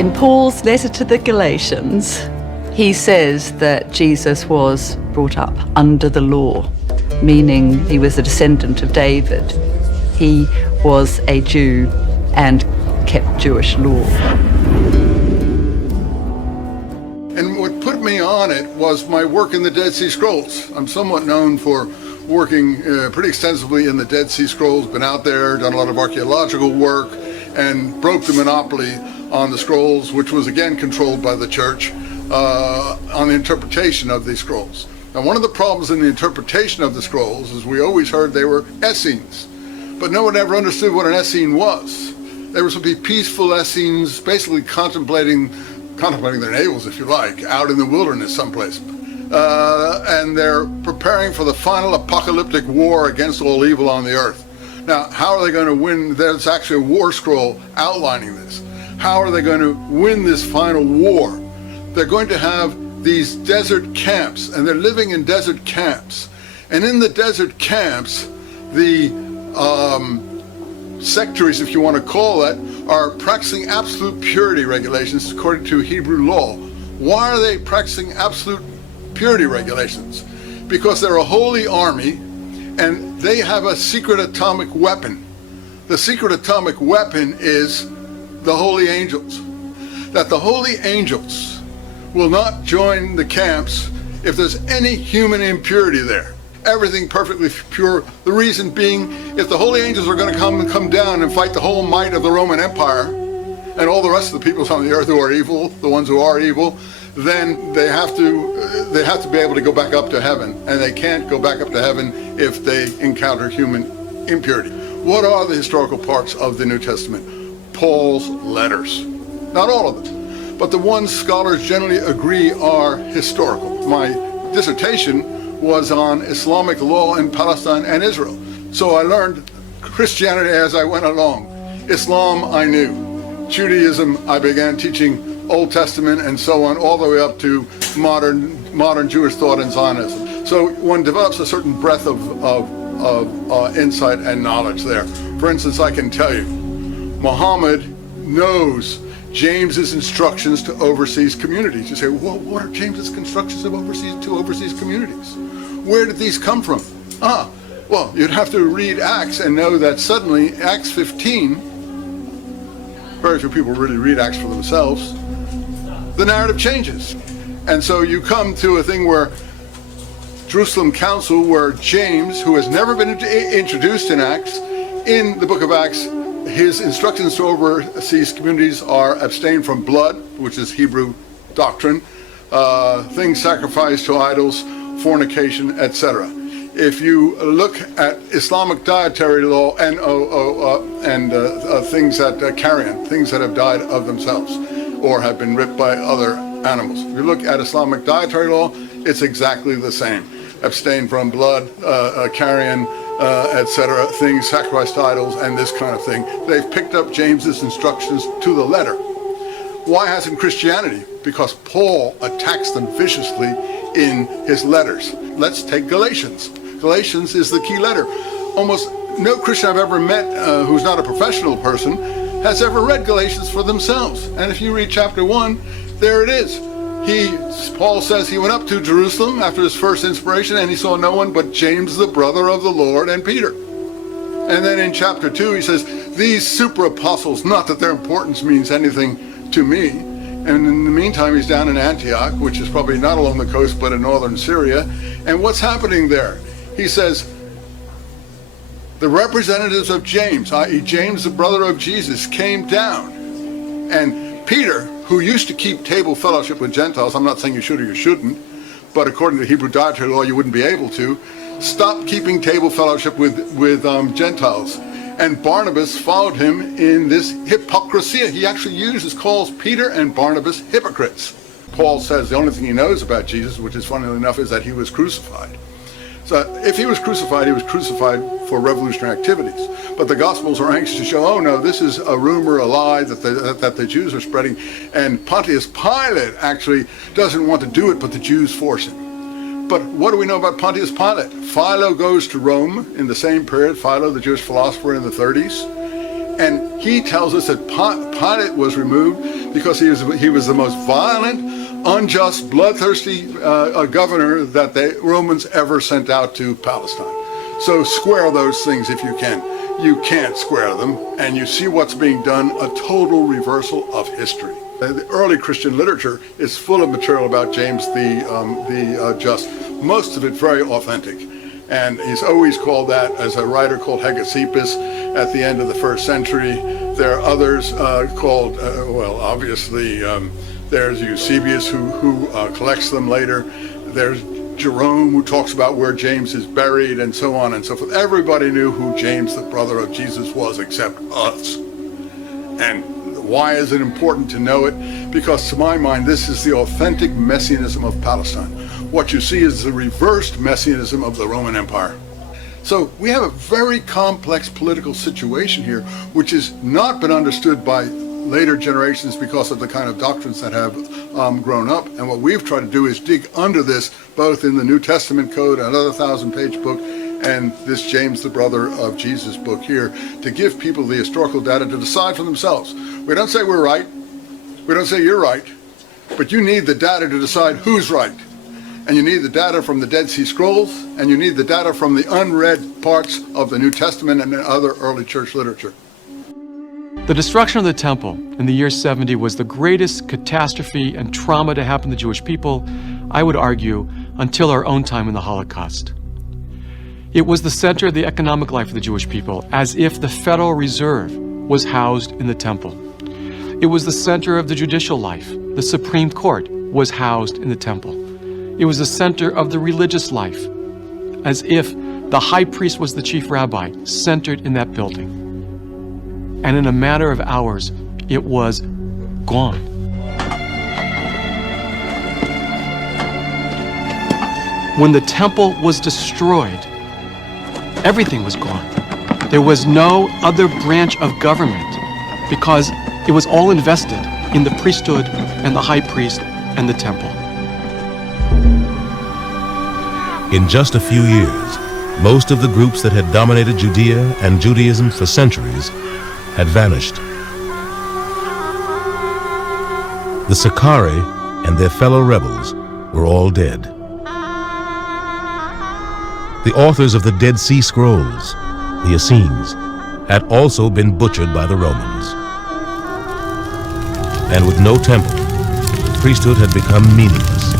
In Paul's letter to the Galatians, he says that Jesus was brought up under the law, meaning he was a descendant of David. He was a Jew and kept Jewish law. And what put me on it was my work in the Dead Sea Scrolls. I'm somewhat known for working pretty extensively in the Dead Sea Scrolls, been out there, done a lot of archaeological work, and broke the monopoly on the scrolls, which was again controlled by the church, on the interpretation of these scrolls. Now, one of the problems in the interpretation of the scrolls is we always heard they were Essenes, but no one ever understood what an Essene was. They were supposed to be peaceful Essenes, basically contemplating their navels, if you like, out in the wilderness someplace. And they're preparing for the final apocalyptic war against all evil on the earth. Now, how are they going to win? There's actually a war scroll outlining this. How are they going to win this final war? They're going to have these desert camps, and they're living in desert camps. And in the desert camps, the sectaries, if you want to call that, are practicing absolute purity regulations according to Hebrew law. Why are they practicing absolute purity regulations? Because they're a holy army, and they have a secret atomic weapon. The secret atomic weapon is the holy angels. That the holy angels will not join the camps if there's any human impurity there. Everything perfectly pure. The reason being, if the holy angels are going to come down and fight the whole might of the Roman Empire and all the rest of the peoples on the earth who are evil, the ones who are evil, then they have to be able to go back up to heaven, and they can't go back up to heaven if they encounter human impurity. What are the historical parts of the New Testament? Paul's letters. Not all of them, but the ones scholars generally agree are historical. My dissertation was on Islamic law in Palestine and Israel. So I learned Christianity as I went along. Islam I knew. Judaism I began teaching Old Testament and so on, all the way up to modern Jewish thought and Zionism. So one develops a certain breadth of insight and knowledge there. For instance, I can tell you, Muhammad knows James's instructions to overseas communities. You say, well, what are James's instructions to overseas communities? Where did these come from? Well, you'd have to read Acts and know that suddenly, Acts 15, very few people really read Acts for themselves, the narrative changes. And so you come to a thing where Jerusalem Council, where James, who has never been introduced in Acts, in the book of Acts, his instructions to overseas communities are abstain from blood, which is Hebrew doctrine, things sacrificed to idols, fornication, etc. If you look at Islamic dietary law and things that carrion, things that have died of themselves or have been ripped by other animals. If you look at Islamic dietary law, it's exactly the same. Abstain from blood, carrion, etc., things sacrificed to idols, and this kind of thing. They've picked up James's instructions to the letter. Why hasn't Christianity? Because Paul attacks them viciously in his letters. Let's take Galatians. Galatians is the key letter. Almost no Christian I've ever met who's not a professional person has ever read Galatians for themselves. And if you read chapter 1, there it is. Paul says he went up to Jerusalem after his first inspiration, and he saw no one but James, the brother of the Lord, and Peter. And then in chapter 2, he says, these super apostles, not that their importance means anything to me. And in the meantime, he's down in Antioch, which is probably not along the coast, but in northern Syria. And what's happening there? He says, the representatives of James, i.e. James, the brother of Jesus, came down. And Peter, who used to keep table fellowship with Gentiles, I'm not saying you should or you shouldn't, but according to Hebrew dietary law, you wouldn't be able to, stopped keeping table fellowship with Gentiles. And Barnabas followed him in this hypocrisy. He actually calls Peter and Barnabas hypocrites. Paul says the only thing he knows about Jesus, which is funnily enough, is that he was crucified. So if he was crucified for revolutionary activities. But the Gospels are anxious to show, oh no, this is a rumor, a lie that the Jews are spreading. And Pontius Pilate actually doesn't want to do it, but the Jews force him. But what do we know about Pontius Pilate? Philo goes to Rome in the same period, Philo, the Jewish philosopher in the 30s. And He tells us that Pilate was removed because he was the most violent, unjust, bloodthirsty governor that the Romans ever sent out to Palestine. So square those things if you can. You can't square them, and you see what's being done, a total reversal of history. The early Christian literature is full of material about James the Just, most of it very authentic. And he's always called that, as a writer called Cephas at the end of the 1st century. There are others called, well, obviously, there's Eusebius who collects them later. There's Jerome who talks about where James is buried and so on and so forth. Everybody knew who James, the brother of Jesus, was except us. And why is it important to know it? Because to my mind, this is the authentic messianism of Palestine. What you see is the reversed messianism of the Roman Empire. So we have a very complex political situation here, which has not been understood by later generations because of the kind of doctrines that have grown up. And what we've tried to do is dig under this, both in the New Testament code, another 1,000-page book, and this James, the brother of Jesus book here, to give people the historical data to decide for themselves. We don't say we're right. We don't say you're right. But you need the data to decide who's right. And you need the data from the Dead Sea Scrolls, and you need the data from the unread parts of the New Testament and other early church literature. The destruction of the temple in the year 70 was the greatest catastrophe and trauma to happen to the Jewish people, I would argue, until our own time in the Holocaust. It was the center of the economic life of the Jewish people, as if the Federal Reserve was housed in the temple. It was the center of the judicial life. The Supreme Court was housed in the temple. It was the center of the religious life, as if the high priest was the chief rabbi, centered in that building. And in a matter of hours, it was gone. When the temple was destroyed, everything was gone. There was no other branch of government because it was all invested in the priesthood and the high priest and the temple. In just a few years, most of the groups that had dominated Judea and Judaism for centuries had vanished. The Sicarii and their fellow rebels were all dead. The authors of the Dead Sea Scrolls, the Essenes, had also been butchered by the Romans. And with no temple, the priesthood had become meaningless.